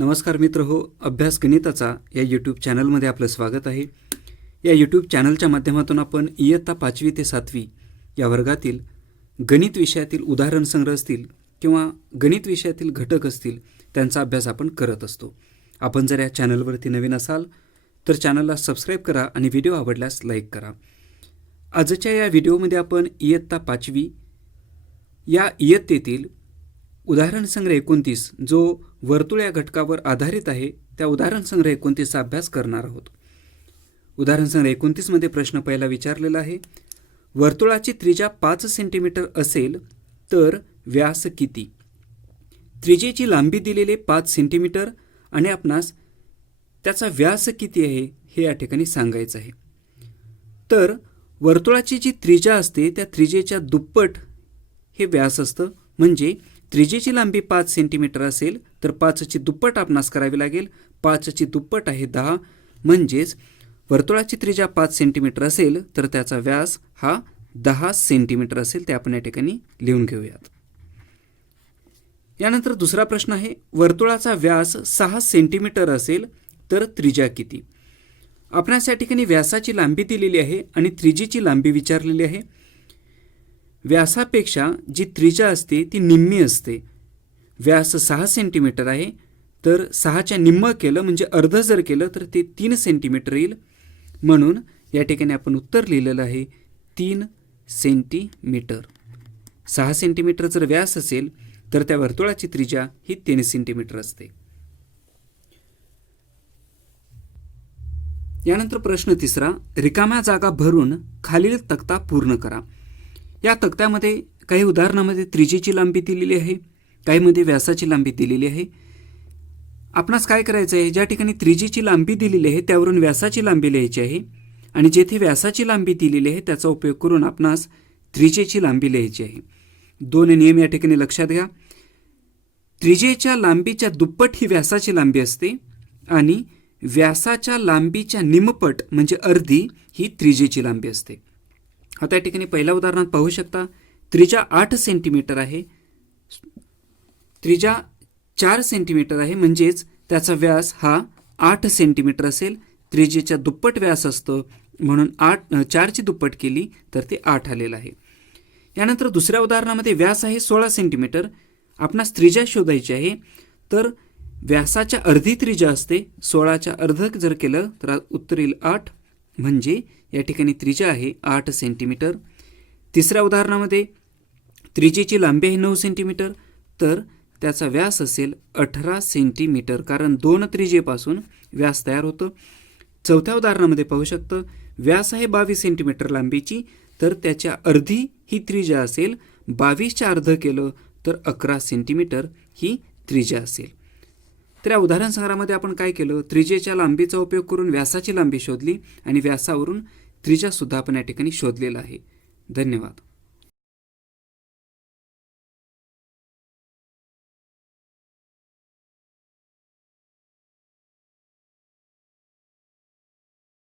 नमस्कार मित्र हो अभ्यास गणिताचा या यूट्यूब चॅनलमध्ये आपलं स्वागत आहे. या यूट्यूब चॅनलच्या माध्यमातून आपण इयत्ता पाचवी ते सातवी या वर्गातील गणित विषयातील उदाहरण संग्रह असतील किंवा गणित विषयातील घटक असतील त्यांचा अभ्यास आपण करत असतो. आपण जर या चॅनलवरती नवीन असाल तर चॅनलला सबस्क्राईब करा आणि व्हिडिओ आवडल्यास लाईक करा. आजच्या या व्हिडिओमध्ये आपण इयत्ता पाचवी या इयत्तेतील उदाहरण संग्रह एकोणतीस जो वर्तुळ या घटकावर आधारित आहे त्या उदाहरण संग्रह एकोणतीसचा अभ्यास करणार आहोत. उदाहरण संग्रह एकोणतीसमध्ये प्रश्न पहिला विचारलेला आहे वर्तुळाची त्रिजा पाच सेंटीमीटर असेल तर व्यास किती? त्रिजेची लांबी दिलेले पाच सेंटीमीटर आणि आपणास त्याचा व्यास किती आहे हे या ठिकाणी सांगायचं आहे. तर वर्तुळाची जी त्रिजा असते त्या त्रिजेच्या दुप्पट हे व्यास असतं म्हणजे त्रिजेची लांबी पाच सेंटीमीटर असेल तर पाचची दुप्पट आपणास करावी लागेल. पाचची दुप्पट आहे दहा. म्हणजेच वर्तुळाची त्रिजा पाच सेंटीमीटर असेल तर त्याचा व्यास हा दहा सेंटीमीटर असेल. ते आपण या ठिकाणी लिहून घेऊयात. यानंतर दुसरा प्रश्न आहे वर्तुळाचा व्यास सहा सेंटीमीटर असेल तर त्रिज्या किती? आपणास या ठिकाणी व्यासाची लांबी दिलेली आहे आणि त्रिजेची लांबी विचारलेली आहे. व्यासापेक्षा जी त्रिज्या असते ती निम्मी असते. व्यास सहा सेंटीमीटर आहे तर सहाच्या निम्म केलं म्हणजे अर्ध जर केलं तर ते तीन सेंटीमीटर येईल. म्हणून या ठिकाणी आपण उत्तर लिहिलेलं आहे तीन सेंटीमीटर सहा सेंटीमीटर जर व्यास असेल तर त्या वर्तुळाची त्रिज्या ही तीन सेंटीमीटर असते. यानंतर प्रश्न तिसरा रिकाम्या जागा भरून खालील तक्ता पूर्ण करा. या तक्त्यामध्ये काही उदाहरणामध्ये त्रिजेची लांबी दिलेली आहे काहीमध्ये व्यासाची लांबी दिलेली आहे. आपणास काय करायचं आहे? ज्या ठिकाणी त्रिजेची लांबी दिलेली आहे त्यावरून व्यासाची लांबी लिहायची आहे. आणि जेथे व्यासाची लांबी दिलेली आहे त्याचा उपयोग करून आपणास त्रिजेची लांबी लिहायची आहे. दोन नियम या ठिकाणी लक्षात घ्या. त्रिजेच्या लांबीच्या दुप्पट ही व्यासाची लांबी असते आणि व्यासाच्या लांबीच्या निमपट म्हणजे अर्धी ही त्रिजेची लांबी असते. आता या ठिकाणी पहिल्या उदाहरणात पाहू शकता त्रिजा आठ सेंटीमीटर आहे. त्रिजा चार सेंटीमीटर आहे म्हणजेच त्याचा व्यास हा आठ सेंटीमीटर असेल. त्रिजेचा दुप्पट व्यास असतं म्हणून आठ चारची दुप्पट केली तर ते आठ आलेलं आहे. यानंतर दुसऱ्या उदाहरणामध्ये व्यास आहे सोळा सेंटीमीटर आपणास त्रिजा शोधायची आहे तर व्यासाच्या अर्धी त्रिज्या असते. सोळाच्या अर्ध जर केलं तर उत्तर येईल आठ म्हणजे या ठिकाणी त्रिज्या आहे आठ सेंटीमीटर तिसऱ्या उदाहरणामध्ये त्रिज्येची लांबी आहे नऊ सेंटीमीटर तर त्याचा व्यास असेल अठरा सेंटीमीटर कारण दोन त्रिज्येपासून व्यास तयार होतं. चौथ्या उदाहरणामध्ये पाहू शकतं व्यास आहे बावीस सेंटीमीटर लांबीची तर त्याच्या अर्धी ही त्रिज्या असेल बावीसच्या अर्ध केलं तर अकरा सेंटीमीटर ही त्रिज्या असेल. तर या उदाहरण संग्रहामध्ये आपण काय केलं? त्रिजेच्या लांबीचा उपयोग करून व्यासाची लांबी शोधली आणि व्यासावरून त्रिजासुद्धा आपण या ठिकाणी शोधलेला आहे. धन्यवाद.